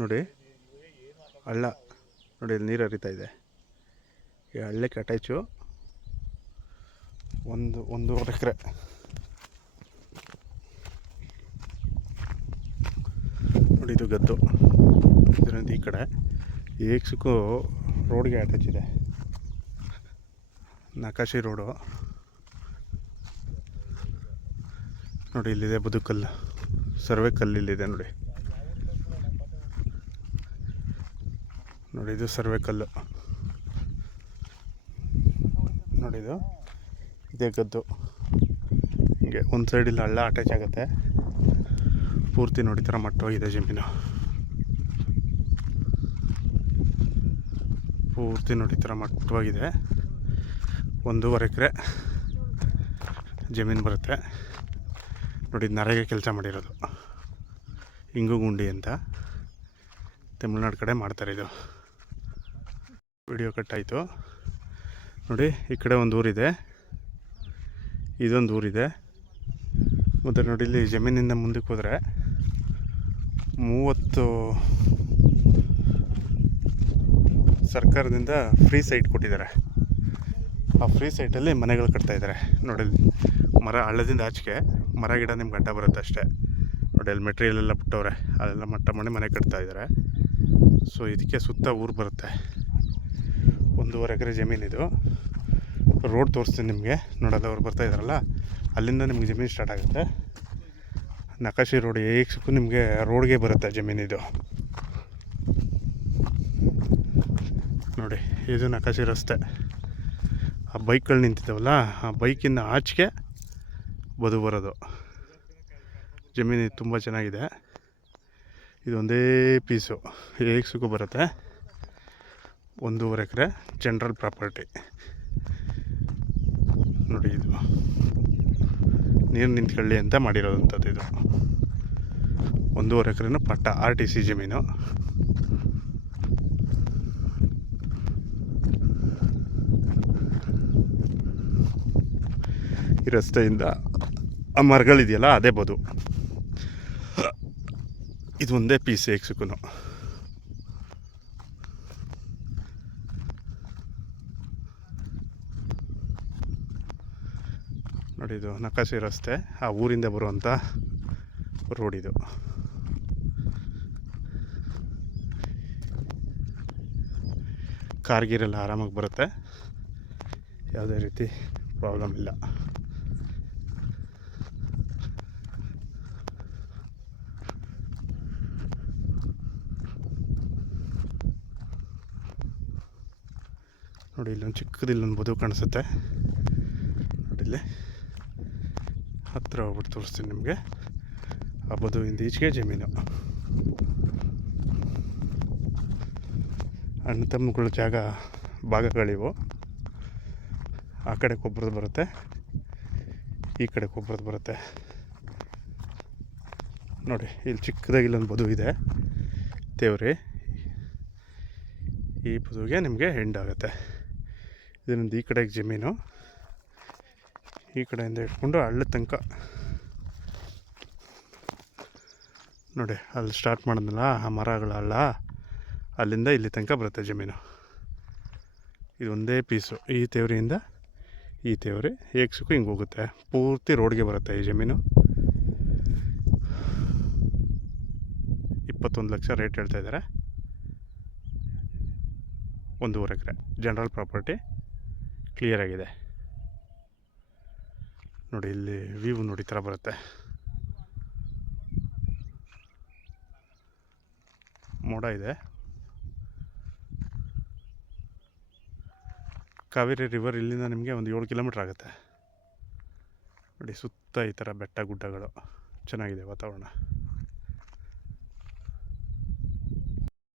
ನೋಡಿ ಹಳ್ಳ ನೋಡಿ, ಇಲ್ಲಿ ನೀರು ಹರಿತಾ ಇದೆ. ಈ ಹಳ್ಳಕ್ಕೆ ಅಟ್ಯಾಚು ಒಂದೂವರೆ ಎಕರೆ. ನೋಡಿ ಇದು ಗದ್ದು. ಇದರಿಂದ ಈ ಕಡೆ ಏಕ್ಸಕ್ಕೂ ರೋಡ್ಗೆ ಅಟ್ಯಾಚ್ ಇದೆ. ನಕಾಶಿ ರೋಡು ನೋಡಿ. ಇಲ್ಲಿದೆ ಬದುಕಲ್ಲು, ಸರ್ವೆ ಕಲ್ಲು ಇಲ್ಲಿದೆ ನೋಡಿ. ನೋಡಿ ಇದು ಸರ್ವೆ ಕಲ್ಲು ನೋಡಿ. ಇದು ಇದೇ ಗದ್ದು. ಹೀಗೆ ಒಂದು ಸೈಡಿಲ್ಲಿ ಹಳ್ಳ ಅಟ್ಯಾಚ್ ಆಗುತ್ತೆ. ಪೂರ್ತಿ ನೋಡಿ ಥರ ಮಟ್ಟವಾಗಿದೆ ಜಮೀನು. ಪೂರ್ತಿ ನೋಡಿ ಥರ ಮಟ್ಟವಾಗಿದೆ. 1.5 ಎಕರೆ ಜಮೀನು ಬರುತ್ತೆ ನೋಡಿ. ನರೇಗೆ ಕೆಲಸ ಮಾಡಿರೋದು. ಇಂಗು ಗುಂಡಿ ಅಂತ ತಮಿಳ್ನಾಡು ಕಡೆ ಮಾಡ್ತಾರೆ. ಇದು ವಿಡಿಯೋ ಕಟ್ಟಾಯಿತು ನೋಡಿ. ಈ ಕಡೆ ಒಂದು ಊರಿದೆ, ಇದೊಂದು ಊರಿದೆ. ಮತ್ತು ನೋಡಿ ಇಲ್ಲಿ ಜಮೀನಿಂದ ಮುಂದಕ್ಕೆ ಹೋದರೆ 30 ಸರ್ಕಾರದಿಂದ ಫ್ರೀ ಸೈಟ್ ಕೊಟ್ಟಿದ್ದಾರೆ. ಆ ಫ್ರೀ ಸೈಟಲ್ಲಿ ಮನೆಗಳು ಕಟ್ತಾಯಿದ್ದಾರೆ ನೋಡಿ. ಮರ ಹಳ್ಳದಿಂದ ಆಚೆಗೆ ಮರ ಗಿಡ ನಿಮ್ಗೆ ಅಡ್ಡ ಬರುತ್ತೆ ಅಷ್ಟೇ ನೋಡಿ. ಅಲ್ಲಿ ಮೆಟೀರಿಯಲ್ ಎಲ್ಲ ಬಿಟ್ಟವ್ರೆ, ಅದೆಲ್ಲ ಮಟ್ಟ ಮಾಡಿ ಮನೆ ಕಟ್ತಾಯಿದ್ದಾರೆ. ಸೊ ಇದಕ್ಕೆ ಸುತ್ತ ಊರು ಬರುತ್ತೆ. 1.5 ಎಕರೆ ಜಮೀನಿದು. ರೋಡ್ ತೋರಿಸ್ತೀನಿ ನಿಮಗೆ ನೋಡೋದು. ಅವ್ರು ಬರ್ತಾಯಿದ್ದಾರಲ್ಲ, ಅಲ್ಲಿಂದ ನಿಮ್ಗೆ ಜಮೀನು ಸ್ಟಾರ್ಟ್ ಆಗುತ್ತೆ. ನಕಾಶಿ ರೋಡ್ ಏಕ್ಸಕ್ಕೂ ನಿಮಗೆ ರೋಡ್ಗೆ ಬರುತ್ತೆ ಜಮೀನಿದು ನೋಡಿ. ಇದು ನಕಾಶಿ ರಸ್ತೆ. ಆ ಬೈಕ್ಗಳು ನಿಂತಿದ್ದಾವಲ್ಲ, ಆ ಬೈಕಿಂದ ಆಚೆಗೆ ಬದು ಬರೋದು. ಜಮೀನು ತುಂಬ ಚೆನ್ನಾಗಿದೆ. ಇದೊಂದೇ ಪೀಸು ಏಕ್ಸಕ್ಕೂ ಬರುತ್ತೆ. 1.5 ಎಕರೆ ಜನರಲ್ ಪ್ರಾಪರ್ಟಿ ನೋಡಿ. ಇದು ನೀರು ನಿಂತ್ಕೊಳ್ಳಿ ಅಂತ ಮಾಡಿರೋದಂಥದ್ದು. ಇದು 1.5 ಎಕರೆನೂ ಪಟ್ಟ RTC ಜಮೀನು. ಈ ರಸ್ತೆಯಿಂದ ಆ ಮರಗಳಿದೆಯಲ್ಲ, ಅದೇ ಬದು. ಇದು ಒಂದೇ ಪೀಸ್ ಏಕ್ಸಕ್ಕೂ ನೋಡಿ. ಇದು ನಕಾಶಿ ರಸ್ತೆ, ಆ ಊರಿಂದ ಬರುವಂಥ ರೋಡ್ ಇದು. ಕಾರ್ಗಿರೆಲ್ಲ ಆರಾಮಾಗಿ ಬರುತ್ತೆ, ಯಾವುದೇ ರೀತಿ ಪ್ರಾಬ್ಲಮ್ ಇಲ್ಲ. ನೋಡಿ ಇಲ್ಲೊಂದು ಚಿಕ್ಕದಿಲ್ಲೊಂದು ಬದು ಕಾಣಿಸುತ್ತೆ ನೋಡಿ. ಇಲ್ಲಿ ಹತ್ತಿರ ಹೋಗ್ಬಿಟ್ಟು ತೋರಿಸ್ತೀನಿ ನಿಮಗೆ. ಆ ಬದುವಿಂದ ಈಚೆಗೆ ಜಮೀನು. ಅಣ್ಣ ತಮ್ಮಗಳ ಜಾಗ ಭಾಗಗಳಿವು. ಆ ಕಡೆ ಕೊಬ್ಬರದ್ದು ಬರುತ್ತೆ, ಈ ಕಡೆ ಕೊಬ್ಬರದ್ದು ಬರುತ್ತೆ ನೋಡಿ. ಇಲ್ಲಿ ಚಿಕ್ಕದಾಗಿ ಇಲ್ಲೊಂದು ಬದು ಇದೆ ತೇವ್ರಿ. ಈ ಬದುವಿಗೆ ನಿಮಗೆ ಎಂಡ್ ಆಗುತ್ತೆ. ಇದರಿಂದ ಈ ಕಡೆಗೆ ಜಮೀನು, ಈ ಕಡೆಯಿಂದ ಇಟ್ಕೊಂಡು ಹಳ್ಳದ ತನಕ ನೋಡಿ. ಅಲ್ಲಿ ಸ್ಟಾರ್ಟ್ ಮಾಡಿದ್ನಲ್ಲ ಆ ಮರಗಳ ಹಳ್ಳ, ಅಲ್ಲಿಂದ ಇಲ್ಲಿ ತನಕ ಬರುತ್ತೆ ಜಮೀನು. ಇದು ಒಂದೇ ಪೀಸು. ಈ ತೇವರಿಯಿಂದ ಈ ತೇವರಿ ಏಕ್ಸಕ್ಕೂ ಹಿಂಗೆ ಹೋಗುತ್ತೆ. ಪೂರ್ತಿ ರೋಡ್ಗೆ ಬರುತ್ತೆ ಈ ಜಮೀನು. 21 ಲಕ್ಷ ರೇಟ್ ಹೇಳ್ತಾಯಿದ್ದಾರೆ. 1.5 ಎಕರೆ ಜನರಲ್ ಪ್ರಾಪರ್ಟಿ. ಕ್ಲಿಯರ್ ಆಗಿದೆ ನೋಡಿ. ಇಲ್ಲಿ ವ್ಯೂ ನೋಡಿ ಥರ ಬರುತ್ತೆ. ಮೋಡ ಇದೆ. ಕಾವೇರಿ ರಿವರ್ ಇಲ್ಲಿಂದ ನಿಮಗೆ ಒಂದು 7 ಕಿಲೋಮೀಟ್ರ್ ಆಗುತ್ತೆ ನೋಡಿ. ಸುತ್ತ ಈ ಥರ ಬೆಟ್ಟ ಗುಡ್ಡಗಳು, ಚೆನ್ನಾಗಿದೆ ವಾತಾವರಣ.